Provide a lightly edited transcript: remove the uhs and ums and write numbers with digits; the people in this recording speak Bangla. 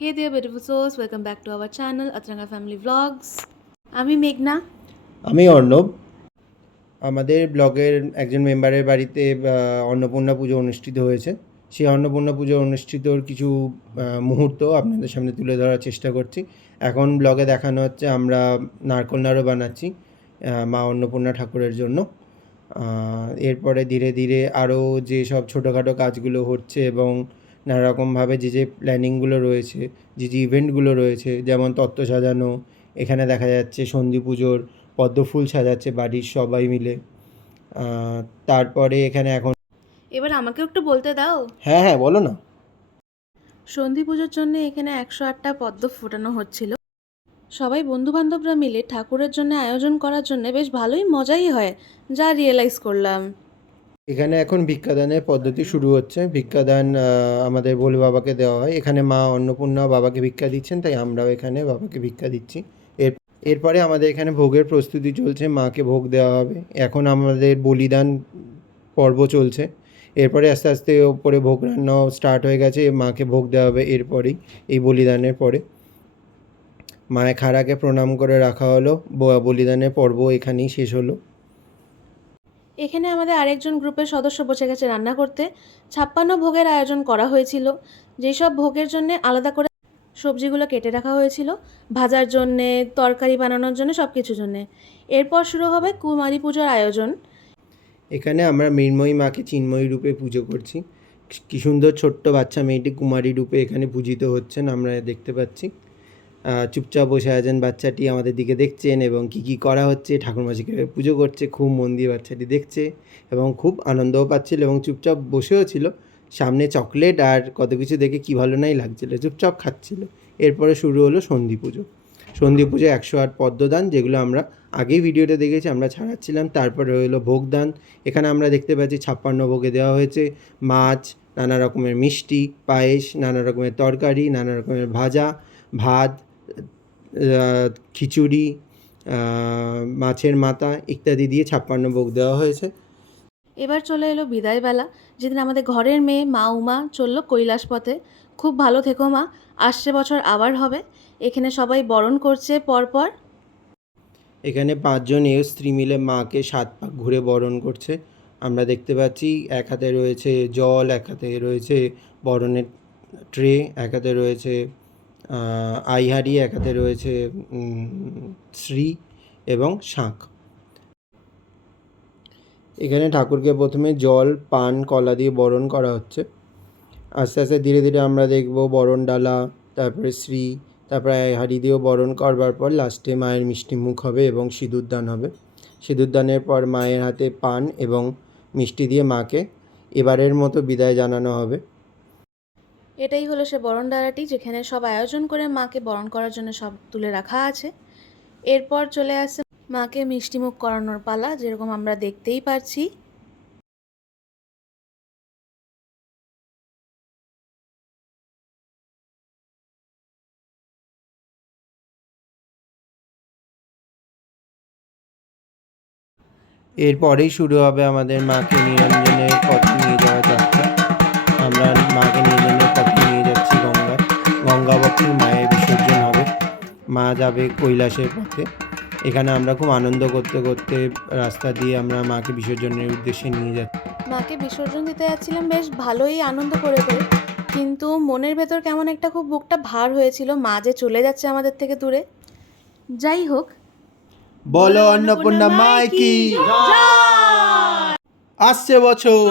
Hey there, beautiful souls. Welcome back to our channel, Atranga Family Vlogs. আমি মেঘনা। আমি অর্ণব। আমাদের ব্লগের একজন মেম্বারের বাড়িতে অন্নপূর্ণা পুজো অনুষ্ঠিত হয়েছে। সেই অন্নপূর্ণা পুজো অনুষ্ঠিতর কিছু মুহূর্ত আপনাদের সামনে তুলে ধরার চেষ্টা করছি। এখন ব্লগে দেখানো হচ্ছে আমরা নারকোল নাড়ু বানাচ্ছি মা অন্নপূর্ণা ঠাকুরের জন্য। এরপরে ধীরে ধীরে আরও যেসব ছোটোখাটো কাজগুলো হচ্ছে এবং নানারকমভাবে যে প্ল্যানিংগুলো রয়েছে, যে ইভেন্টগুলো রয়েছে, যেমন তত্ত্ব সাজানো, এখানে দেখা যাচ্ছে সন্ধি পুজোর পদ্মফুল সাজাচ্ছে বাড়ির সবাই মিলে। তারপরে এখানে এখন এবার আমাকেও একটু বলতে দাও। হ্যাঁ হ্যাঁ বলো না। সন্ধি পুজোর জন্য এখানে 108টা পদ্ম ফোটানো হচ্ছিল। সবাই বন্ধুবান্ধবরা মিলে ঠাকুরের জন্য আয়োজন করার জন্য বেশ ভালোই মজাই হয়, যা রিয়েলাইজ করলাম। এখানে এখন ভিক্ষাদানের পদ্ধতি শুরু হচ্ছে। ভিক্ষাদান আমাদের ভোলে বাবাকে দেওয়া হয়। এখানে মা অন্নপূর্ণা বাবাকে ভিক্ষা দিচ্ছেন, তাই আমরাও এখানে বাবাকে ভিক্ষা দিচ্ছি। এরপরে আমাদের এখানে ভোগের প্রস্তুতি চলছে, মাকে ভোগ দেওয়া হবে। এখন আমাদের বলিদান পর্ব চলছে। এরপরে আস্তে আস্তে ওপরে ভোগ রান্নাও স্টার্ট হয়ে গেছে, মাকে ভোগ দেওয়া হবে এরপরেই, এই বলিদানের পরে। মায়ের খাড়াকে প্রণাম করে রাখা হলো, বলিদানের পর্ব এখানেই শেষ হলো। এখানে আমাদের আরেকজন গ্রুপের সদস্য বসে গেছে রান্না করতে। 56 ভোগের আয়োজন করা হয়েছিল, যেসব ভোগের জন্য আলাদা করে সবজিগুলো কেটে রাখা হয়েছিল, ভাজার জন্যে, তরকারি বানানোর জন্য, সব কিছুর জন্যে। এরপর শুরু হবে কুমারী পুজোর আয়োজন। এখানে আমরা মৃন্ময়ী মাকে চিন্ময়ী রূপে পুজো করছি। কী সুন্দর ছোট্ট বাচ্চা মেয়েটি কুমারী রূপে এখানে পূজিত হচ্ছেন আমরা দেখতে পাচ্ছি। চুপচাপ বসে আছেন বাচ্চাটি, আমাদের দিকে দেখছেন এবং কী করা হচ্ছে, ঠাকুরমাসিকে পুজো করছে, খুব মন দিয়ে বাচ্চাটি দেখছে এবং খুব আনন্দও পাচ্ছিল এবং চুপচাপ বসেও ছিল। সামনে চকলেট আর কত কিছু দেখে কী ভালো নাই লাগছিল, চুপচাপ খাচ্ছিল। এরপরে শুরু হলো সন্ধি পুজো। সন্ধি পুজো 108 পদ্মদান, যেগুলো আমরা আগেই ভিডিওতে দেখেছি, আমরা ছাড়াচ্ছিলাম। তারপরে হলো ভোগদান। এখানে আমরা দেখতে পাচ্ছি 56 ভোগে দেওয়া হয়েছে মাছ, নানা রকমের মিষ্টি, পায়েস, নানা রকমের তরকারি, নানা রকমের ভাজা, ভাত, খিচুড়ি, মাছের মাথা ইত্যাদি দিয়ে 56 ভোগ দেওয়া হয়েছে। এবার চলে এলো বিদায়বেলা, যেদিন আমাদের ঘরের মেয়ে মা উমা চললো কৈলাস পথে। খুব ভালো থেকো মা, আসছে বছর আবার হবে। এখানে সবাই বরণ করছে পরপর। এখানে 5 জন স্ত্রী মিলে মাকে 7 পাক ঘুরে বরণ করছে আমরা দেখতে পাচ্ছি। এক হাতে রয়েছে জল, এক হাতে রয়েছে বরণের ট্রে, এক হাতে রয়েছে আইহারি, এক হাতে রয়েছে শ্রী এবং শাঁখ। এখানে ঠাকুরকে প্রথমে জল, পান, কলা দিয়ে বরণ করা হচ্ছে। আস্তে আস্তে ধীরে ধীরে আমরা দেখব বরণ ডালা, তারপরে শ্রী, তারপরে হাঁড়ি দিয়েও বরণ করবার পর লাস্টে মায়ের মিষ্টি মুখ হবে এবং সিঁদুর দান হবে। সিঁদুর দানের পর মায়ের হাতে পান এবং মিষ্টি দিয়ে মাকে এবারের মতো বিদায় জানানো হবে। এটাই হলো সে বরণ ডালাটি, যেখানে সব আয়োজন করে মাকে বরণ করার জন্য সব তুলে রাখা আছে। এরপর চলে আসে মাকে মিষ্টিমুখ করানোর পালা, যেরকম আমরা দেখতেই পাচ্ছি। এরপরেই শুরু হবে আমাদের মাকে নিরঞ্জনের পথে নিয়ে যাওয়া যাত্রা। আমরা মাকে নিরঞ্জনের পথে নিয়ে যাচ্ছি গঙ্গাবক্ষে মায়ের বিসর্জন হবে। মা যাবে কৈলাসের পথে। এখানে আমরা খুব আনন্দ করতে করতে রাস্তা দিয়ে আমরা মাকে বিসর্জনের উদ্দেশ্যে নিয়ে যাচ্ছি। মাকে বিসর্জন দিতে যাচ্ছিলাম বেশ ভালোই আনন্দ করে, কিন্তু মনের ভেতর কেমন একটা খুব বুকটা ভার হয়েছিল, মা যে চলে যাচ্ছে আমাদের থেকে দূরে। যাই হোক, বলো অন্নপূর্ণা মাই কি, আসছে বছর